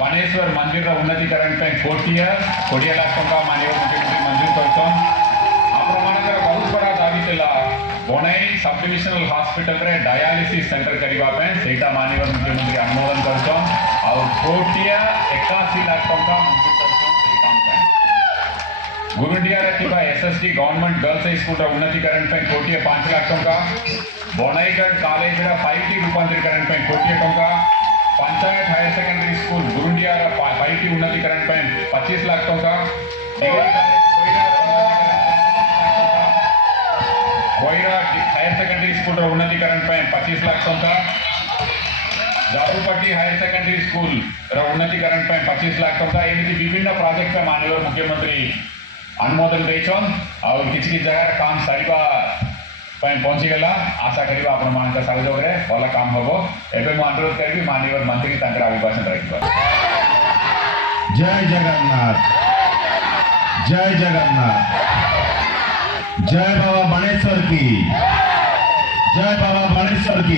बाणेश्वर मंदिर उन्नतीकरण कोटिया 20 लाख टंका माननीय मुख्यमंत्री मंजूर करछन। आपनकर बहुत बड़ा दाबी थिला बोनाई सब डिविजनल हॉस्पिटल रे डायलिसिस सेंटर करबा पे सेटा माननीय मुख्यमंत्री अनुमोदन करछन और कोटिया 81 लाख टंका मंजूर करछन से काम पे। गुरुंडिया रे थिबा SSD government girls high school रे उन्नतीकरण पे कोटिया 5 लाख टंका। बोनाईगढ़ कॉलेज रे 5T रूपांतरीकरण पे कोटिया टंका। Panchayat higher secondary school Gurundia 5T उन्नतीकरण पे 25 लाख टंका। कोयरा हायर सेकेंडरी स्कूल उन्नतीकरण पे 25 लाख टंका। जादूपट्टी हायर सेकेंडरी स्कूल उन्नतीकरण पे 25 लाख टंका। एमती विभिन्न प्रोजेक्ट माननीय मुख्यमंत्री अनुमोदन देछन और किछि कि जगह काम सारिबा पहुंची गला। आशा करिबा आपण मानक सहयोग रे भला काम हबो। एबे मु अनुरोध करबी माननीय मंत्री तांकर अभिभाषण रखिबा। जय जगन्नाथ, जय जगन्नाथ, जय बाबा बाणेश्वर की, जय बाबा बाणेश्वर की।